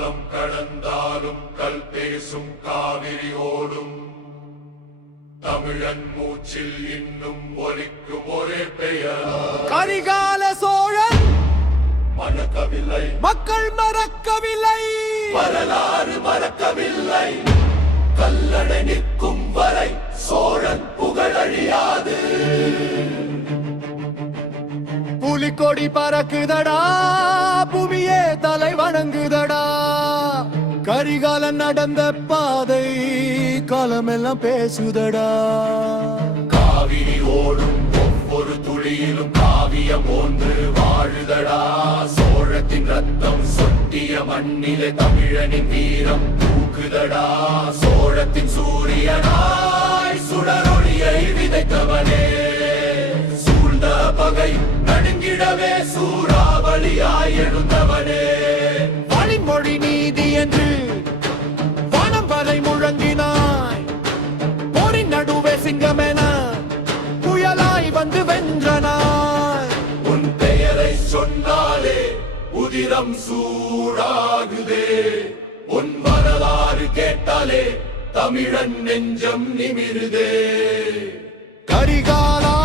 காலம் கடந்தாலும் கல் பேசும் காவிரி ஓடும் தமிழன் மூச்சில் இன்னும் ஒலிக்கும் ஒரே பெயர் கரிகால சோழன். மறக்கவில்லை, மக்கள் மறக்கவில்லை, வரலாறு மறக்கவில்லை. கல்லடை நிற்கும் வரை சோழன் புகழழியாது. புலிக்கொடி பறக்குதடா, பூமியே தலை வணங்குதடா. கரிகாலன் நடந்த பாதை காலமெல்லாம் பேசுதடா. காவிரி ஓடும் ஒவ்வொரு துளியிலும் காவியம் ஒன்று வாழுதடா. சோழத்தின் ரத்தம் சொட்டிய மண்ணிலே தமிழனின் வீரம் தூக்குதடா. சோழத்தின் சூரியனாய் சுடரொளியை விதைத்தவனே, சூழ்ந்த பகை நடுங்கிடவே சூறாவளியாய் எழுந்தவனே. வழிமொழி நீதி என்று வானம் வரை முழங்கினாய். போரின் நடுவே சிங்கமென புயலாய் வந்து வென்றனாய். உன் பெயரை சொன்னாலே உதிரம் சூடாகுதே. உன் வரலாறு கேட்டாலே தமிழன் நெஞ்சம் நிமிருதே. கரிகாலா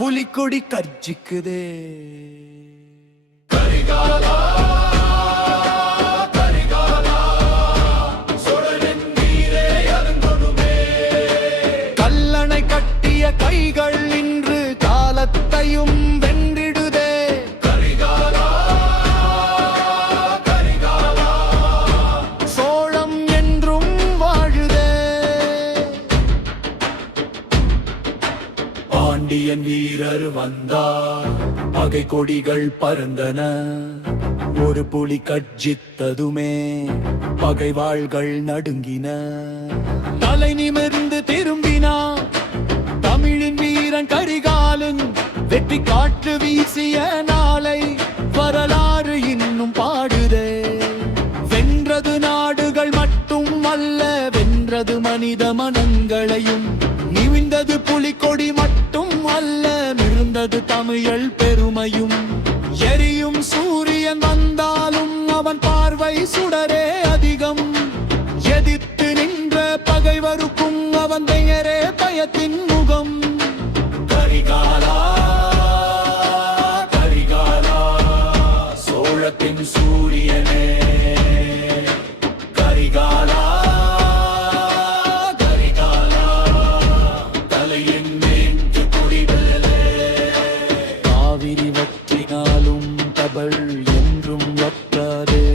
புலிக்கொடி கர்ஜிக்குதே. கரிகாலா கரிகாலா சோழனின் வீரே அருங்கொடுமே. கல்லணை கட்டிய கைகள் இன்று காலத்தையும் வென்றிடுதே. கரிகாலா கரிகாலா சோழம் என்றும் வாழுதே. பாண்டியன் வீரர் வந்தார், பகை கொடிகள் பறந்தன. ஒரு புலி கர்ஜித்ததுமே பகைவாள்கள் நடுங்கின. தலை நிமிர்ந்து திரும்பினான் தமிழின் வீரன் கரிகாலன். வெற்றி காற்று வீசிய நாளை வரலாறு இன்னும் பாடுதே. வென்றது நாடுகள் மட்டும் அல்ல, வென்றது மனித மனங்களையும். நிமிர்ந்தது புலிக்கொடி மட்டும் அல்ல, மிருந்தது தமிழ் பெருமையும். எரியும் சூரியன் வந்தாலும் அவன் பார்வை சுடரே அதிகம். எதிர்த்து நின்ற பகைவருக்கும் அவன் பெயரே பயத்தின் முகம். கரிகாலா கரிகாலா சோழத்தின் சூரியனே. கரிகாலா கரிகாலா தலையின் மேன்று குடிகளே. காவிரி வற்றினாலும் தபள் என்றும் வற்றாதே.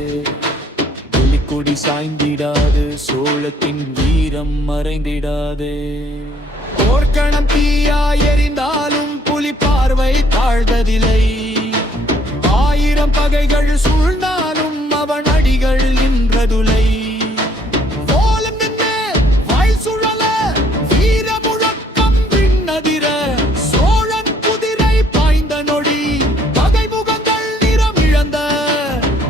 புலிக்கொடி சாய்ந்திடாது, சோழத்தின் வீரம் மறைந்திடாதே. போர்க்களம் தீயாய் எரிந்தாலும் புலி பார்வை தாழ்ந்ததில்லை. ஆயிரம் பகைகள் சூழ்ந்தாலும் அவன் அடிகள் நின்றதுலை. ஓலம் நின்று வாய் சுழல, வீர முழக்கம் விண்ணதிர. சோழன் குதிரை பாய்ந்த நொடி பகை முகங்கள் நிறம் இழந்த.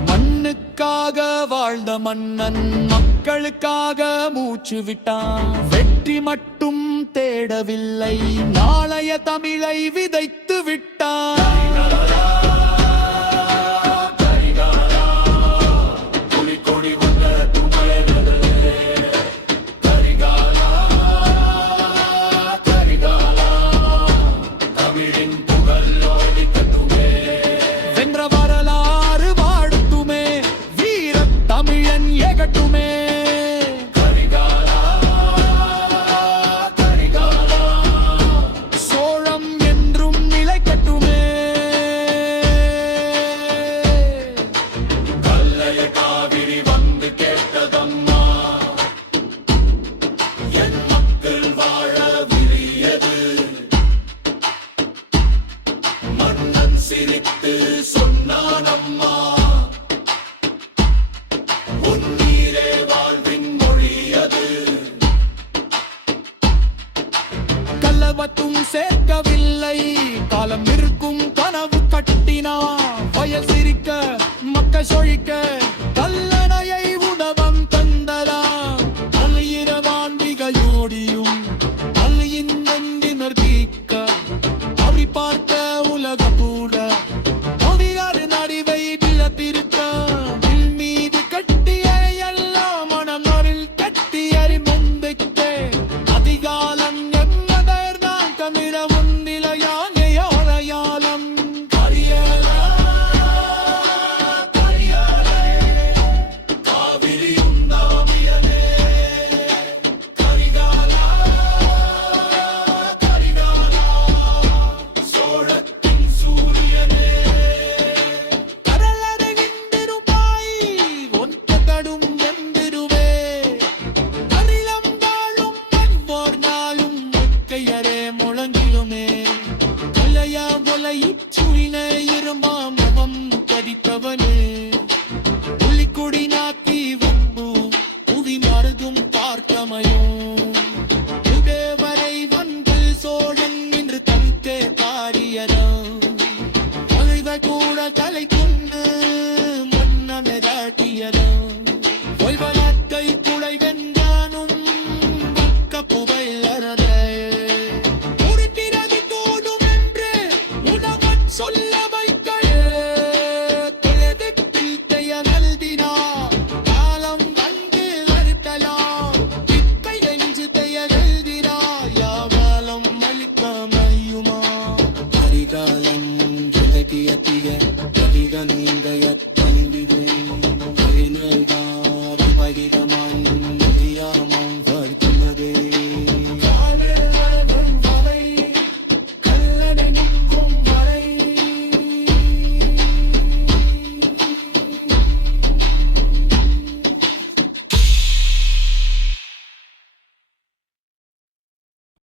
மண்ணுக்காக வாழ்ந்த மன்னன் மக்களுக்காக மூச்சு விட்டான். வெற்றி மட்டும் தேடவில்லை, நாளைய தமிழை விதைத்து விட்டான். புலிக்கொடி வந்த துமலர்களே. கரிகாலா கரிகாலா தமிழின் புகழ் ஒலிக்கட்டுமே. வென்ற வரலாறு வாழட்டுமே, வீர தமிழன் எகட்டுமே. கரிகாலா கரிகாலா சோழம் என்றும் நிலைக்கட்டுமே. கல்லைய காவிரி வந்து கேட்டதம்மா, என் மக்கள் வாழ விரியது. மன்னன் சிரித்து சொன்னானம்மா, உன் நீரே வாழ்வின் மொழியது. கல்லவத்தும் சேர்க்கவில்லை, காலம் இருக்கும் கனவு கட்டினா. வயல் சிரிக்க மக்கள் சொழிக்க கல்ல